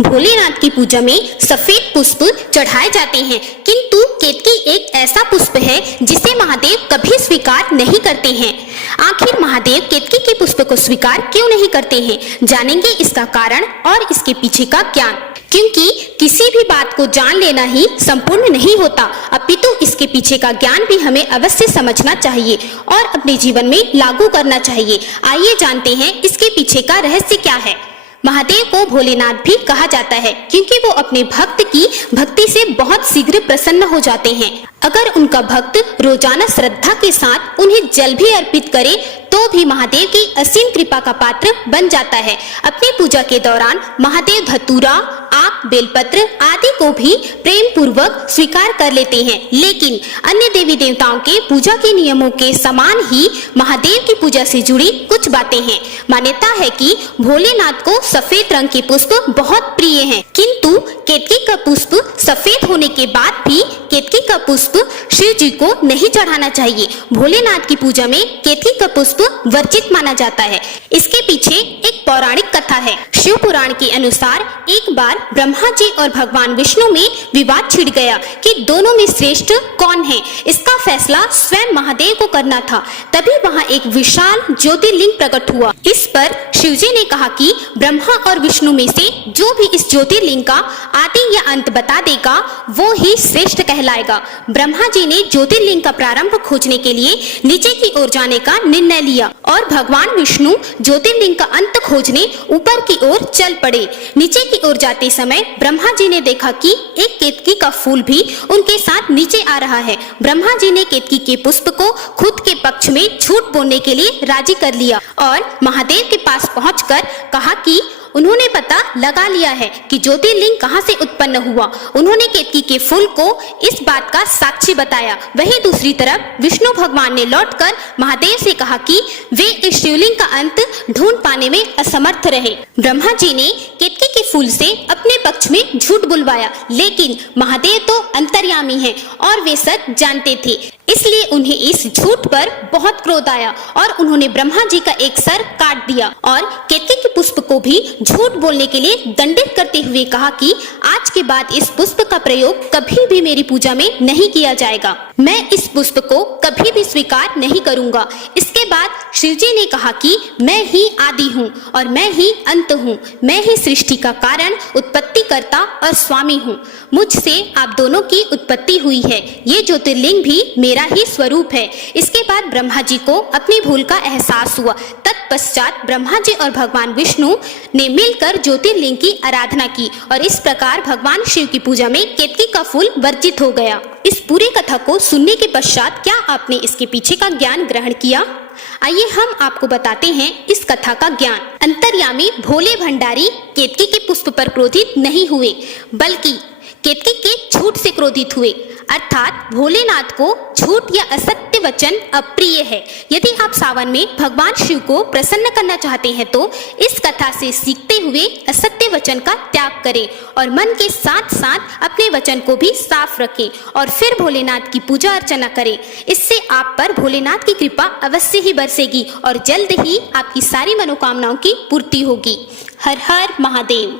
भोलेनाथ की पूजा में सफेद पुष्प चढ़ाए जाते हैं, किंतु केतकी एक ऐसा पुष्प है जिसे महादेव कभी स्वीकार नहीं करते हैं। आखिर महादेव केतकी के पुष्प को स्वीकार क्यों नहीं करते हैं? जानेंगे इसका कारण और इसके पीछे का ज्ञान। क्योंकि किसी भी बात को जान लेना ही संपूर्ण नहीं होता, अपितु इसके पीछे का ज्ञान भी हमें अवश्य समझना चाहिए और अपने जीवन में लागू करना चाहिए। आइए जानते हैं इसके पीछे का रहस्य क्या है। महादेव को भोलेनाथ भी कहा जाता है क्योंकि वो अपने भक्त की भक्ति से बहुत शीघ्र प्रसन्न हो जाते हैं। अगर उनका भक्त रोजाना श्रद्धा के साथ उन्हें जल भी अर्पित करे तो भी महादेव की असीम कृपा का पात्र बन जाता है। अपनी पूजा के दौरान महादेव धतूरा, आक, बेलपत्र आदि को भी प्रेम पूर्वक स्वीकार कर लेते हैं, लेकिन अन्य देवी देवताओं के पूजा के नियमों के समान ही महादेव की पूजा से जुड़ी कुछ बातें हैं। मान्यता है कि भोलेनाथ को सफेद रंग के पुष्प बहुत प्रिय हैं, किंतु केतकी का पुष्प सफेद होने के बाद भी केतकी का पुष्प शिव जी को नहीं चढ़ाना चाहिए। भोलेनाथ की पूजा में केतकी का पुष्प वर्जित माना जाता है। इसके पीछे एक पौराणिक कथा है। शिव पुराण के अनुसार एक बार ब्रह्मा जी और भगवान विष्णु में विवाद छिड़ गया कि दोनों में श्रेष्ठ कौन है। इसका फैसला स्वयं महादेव को करना था। तभी वहाँ एक विशाल ज्योतिर्लिंग प्रकट हुआ। इस पर शिव जी ने कहा कि ब्रह्मा और विष्णु में से जो भी इस ज्योतिर्लिंग का आदि या अंत बता देगा वो ही श्रेष्ठ कहलाएगा। ब्रह्मा जी ने ज्योतिर्लिंग का प्रारंभ खोजने के लिए नीचे की ओर जाने का निर्णय लिया और भगवान विष्णु ज्योतिर्लिंग का अंत खोजने ऊपर की ओर चल पड़े। नीचे की ओर जाते समय ब्रह्मा जी ने देखा कि एक केतकी का फूल भी उनके साथ नीचे आ रहा है। ब्रह्मा जी ने केतकी के पुष्प को खुद के पक्ष में झूठ बोलने के लिए राजी कर लिया और महादेव के पास पहुंचकर कहा कि उन्होंने पता लगा लिया है कि ज्योतिर्लिंग कहां से उत्पन्न हुआ। उन्होंने केतकी के फूल को इस बात का साक्षी बताया। वहीं दूसरी तरफ विष्णु भगवान ने लौटकर महादेव से कहा कि वे इस शिवलिंग का अंत ढूंढ पाने में असमर्थ रहे। ब्रह्मा जी ने केतकी के फूल से अपने पक्ष में झूठ बुलवाया, लेकिन महादेव तो अंतर्यामी हैं और वे सच जानते थे, इसलिए उन्हें इस झूठ पर बहुत क्रोध आया और उन्होंने ब्रह्मा जी का एक सर काट दिया और केतकी के पुष्प को भी झूठ बोलने के लिए दंडित करते हुए कहा कि आज के बाद इस पुष्प का प्रयोग कभी भी मेरी पूजा में नहीं किया जाएगा। मैं इस पुष्प को कभी भी स्वीकार नहीं करूंगा। इसके बाद शिव जी ने कहा कि मैं ही आदि हूँ और मैं ही अंत हूँ। मैं ही सृष्टि का कारण, उत्पत्ति करता और स्वामी हूँ। मुझसे आप दोनों की उत्पत्ति हुई है। ये ज्योतिर्लिंग भी मेरा ही स्वरूप है। इसके बाद ब्रह्मा जी को अपनी भूल का एहसास हुआ। तत्पश्चात ब्रह्मा जी और भगवान विष्णु ने मिलकर ज्योतिर्लिंग की आराधना की और इस प्रकार भगवान शिव की पूजा में केतकी का फूल वर्जित हो गया। इस पूरी कथा को सुनने के पश्चात क्या आपने इसके पीछे का ज्ञान ग्रहण किया? आइए हम आपको बताते हैं इस कथा का ज्ञान। अंतर्यामी भोले भंडारी केतकी के पुष्प पर क्रोधित नहीं हुए, बल्कि केतकी के झूठ से क्रोधित हुए। अर्थात भोलेनाथ को झूठ या असत्य वचन अप्रिय है। यदि आप सावन में भगवान शिव को प्रसन्न करना चाहते हैं तो इस कथा से सीखते हुए असत्य वचन का त्याग करें और मन के साथ साथ अपने वचन को भी साफ रखें और फिर भोलेनाथ की पूजा अर्चना करें। इससे आप पर भोलेनाथ की कृपा अवश्य ही बरसेगी और जल्द ही आपकी सारी मनोकामनाओं की पूर्ति होगी। हर हर महादेव।